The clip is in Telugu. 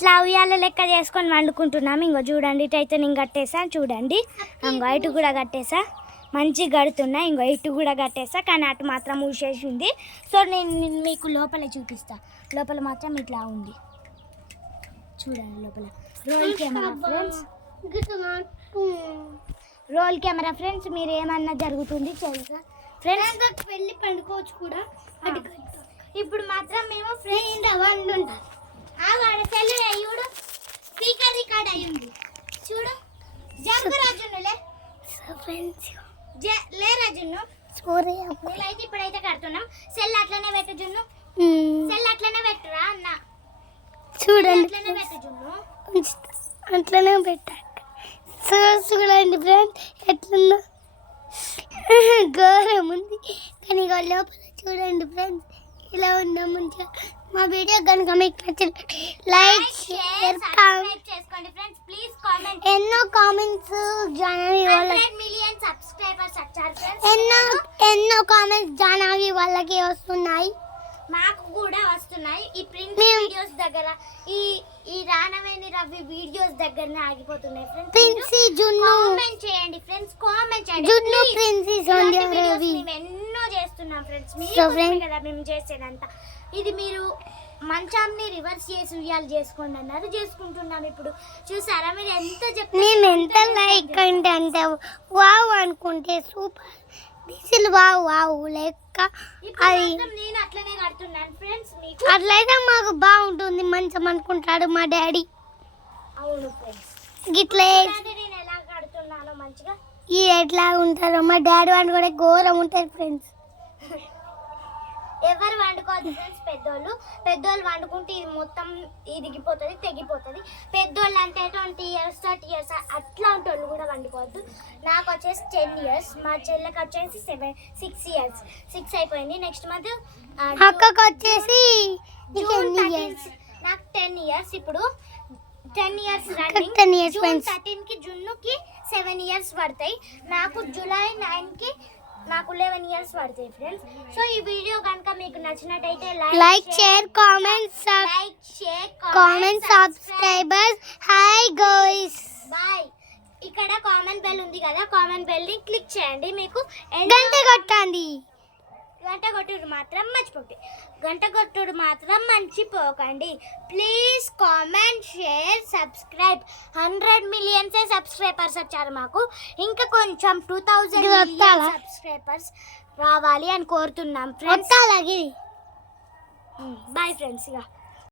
ఇట్లా ఉయ్యాల లెక్క చేసుకొని వండుకుంటున్నాము. ఇంకో చూడండి, ఇటైతే నేను కట్టేసా చూడండి. ఇంకో ఇటు కూడా కట్టేసా, మంచిగా కడుతున్నా. ఇంకో ఇటు కూడా కట్టేసా, కానీ అటు మాత్రం ఊసేసింది. సో నేను మీకు లోపల చూపిస్తా. లోపల మాత్రం ఇట్లా ఉంది చూడండి. లోపల roll camera friends, roll camera friends. మీరు ఏమన్నా జరుగుతుంది తెలుసా ఫ్రెండ్స్? వెళ్ళి పండుకోవచ్చు కూడా. ఇప్పుడు మాత్రం మేము ఫ్రెండ్ అవ్వండి ఉంటాం. సెల్ చూడు, స్పీకర్ రికార్డ్ అయ్యింది చూడు. జంపు రాజునులే లే రాజును. నేనైతే ఇప్పుడైతే కడుతున్నాం. సెల్ అట్లనే పెట్టు జున్ను, సెల్ అట్లనే పెట్టురా అన్న. చూడండి అట్లనే పెట్టు జున్ను, అట్లనే పెట్టాక చూడండి ఫ్రెండ్స్ ఎట్లున్నా ఘోరం ఉంది. కానీ లోపల చూడండి ఫ్రెండ్స్ ఇలా ఉన్నాం మంచిగా. మా వీడియో కనుక మీకు నచ్చితే లైక్ షేర్ కామెంట్ చేసుకోండి ఫ్రెండ్స్. Please comment. ఎన్నో కామెంట్స్ జానవి వాళ్ళకి 100 మిలియన్ సబ్స్క్రైబర్స్ వచ్చారు ఫ్రెండ్స్. ఎన్నో కామెంట్స్ జానవి వాళ్ళకి వస్తున్నాయి, మాకు కూడా వస్తున్నాయి. ఈ ప్రిన్స్ వీడియోస్ దగ్గర ఈ రానవేని రవి వీడియోస్ దగ్గరనే ఆగిపోతున్నాయి ఫ్రెండ్స్. ప్రిన్సీ జున్ను కామెంట్ చేయండి ఫ్రెండ్స్, కామెంట్ చేయండి. జున్ను ప్రిన్సీ సోనియా రవి మేము ఎన్నో చేస్తున్నాం ఫ్రెండ్స్. మీరు కదా మేము చేసేదంతా. ఇది మీరు మంచాన్ని రివర్స్ చేసి ఉయ్యాలు చేసుకోండి అన్నారు, చేసుకుంటున్నాం. ఇప్పుడు చూసారా మీరు ఎంత చెప్తే మేము ఎంత లైక్ అంటే అంటే వావ్ అనుకుంటే సూపర్ దిశలు వావ్ వావ్ లెక్క. అది నేను అట్లనే కడుతున్నాను ఫ్రెండ్స్. మీకు అట్లయితే మాకు బాగుంటుంది మంచం అనుకుంటాడు మా డాడీ. అవును ఫ్రెండ్స్, గిట్లే నేను ఎలా కడుతున్నానో మంచిగా ఈ ఎట్లా ఉంటారో మా డాడీ వాళ్ళు కూడా ఘోరం ఉంటుంది ఫ్రెండ్స్. ఎవరు వండుకోవద్దు ఫ్రెండ్స్. పెద్దోళ్ళు వండుకుంటే ఇది మొత్తం ఇదిగిపోతుంది, తెగిపోతుంది. పెద్దోళ్ళు అంటే 20 years 30 years అట్లా ఉంటోళ్ళు కూడా వండుకోవద్దు. నాకు వచ్చేసి 10 years, మా చెల్లెకి వచ్చేసి 6 years. 6 అయిపోయింది. నెక్స్ట్ మంత్ అక్కకు వచ్చేసి నాకు 10 years. ఇప్పుడు 10 years రన్నింగ్. జూన్ 13కి జున్నుకి 7 years పడతాయి. నాకు జూలై 9కి నాకు 11 years పడతాయి ఫ్రెండ్స్. సో ఈ వీడియో కనుక మీకు నచ్చినట్టయితే like share comment subscribers. Hi guys bye. ఇక్కడ కామెంట్ బెల్ ఉంది కదా, కామెంట్ బెల్ ని క్లిక్ చేయండి. మీకు గంట కొట్టండి. గంట కొట్టుడు మాత్రం మర్చిపోకండి. Please comment share subscribe. 100 millions subscribers వచ్చారు మాకు. ఇంకా కొంచెం 2000 సబ్స్క్రైబర్స్ రావాలి అని కోరుతున్నాం ఫ్రెండ్స్. అలాగే బాయ్ ఫ్రెండ్స్. ఇక